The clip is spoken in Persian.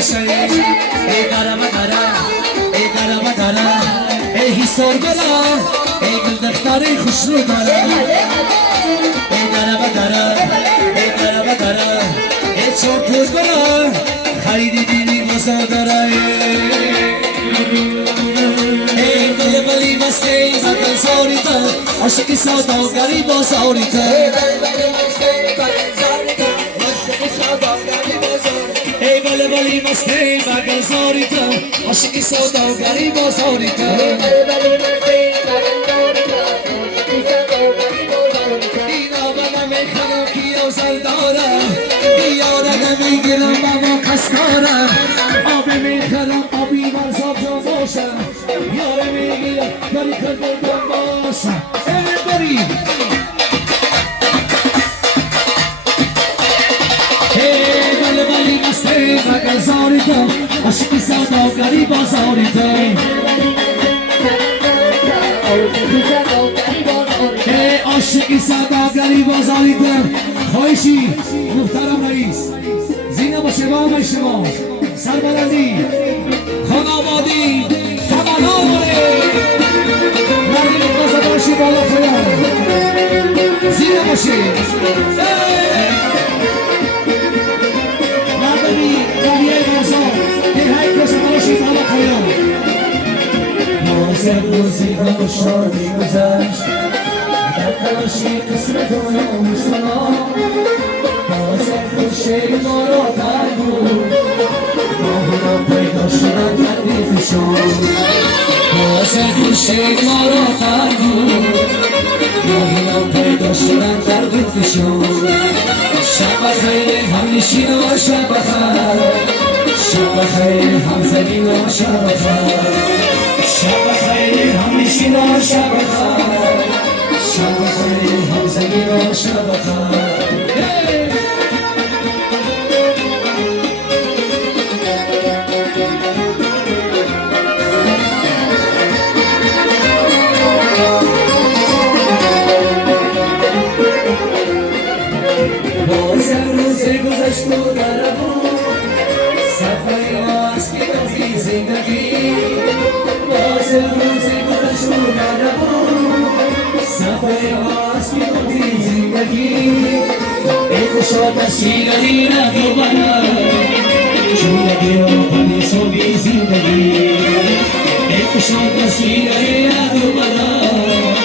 ای قرم ای قرم ای حسار برا ای گل دختری خوش رو دارا ای قرم ای چوکور برا خریدی دینی بازار دارا ای بلی مستی زدن ساری تا عشقی سوداگری بازاری تا ای بلی مستی بازاری تا عشقی سوداگری بازاری تا اینا بابا میخوام کیو زلدارا یارا نمیگیرم بابا کسکارا آبی میخوام آبی مرزاب جا باشه یارا میگیرم داری کردن باشه everybody hey bali مستی بازاری تو عشق سوداگری بازاری تو عاشقی سوداگری بازاری تو خواهشی محترم رئیس زینه باشه با آقای شما سربلندی خانوادی تمناره مردی بازه باشی بالا پایان زینه باشی مردی دلیه بازا که های کسه باشی بالا پایان موزه روزی و شادی گذشت تلاشی قسمت و ناموسنا بازه خوشه ما را در بود ماهنا پیدا شدن تکلیفشان بازه خوشه ما را در بود ماهنا پیدا شدن تکلیفشان شب بخیر هم نشین و شب بخیر شب بخیر هم زمین و شب بخیر شب بخیر هم نشین و شب بخیر شب بخیر هم زمین و شب بخیر باز امروز گذشت و در بود سفری ماست که بازی زندگی باز امروز گذشت و در بود سفری ماست که بازی زندگی ای خوشا تشیرهی را دوباره چونگی و پنی سوگی زندگی ای خوشا تشیرهی را دوباره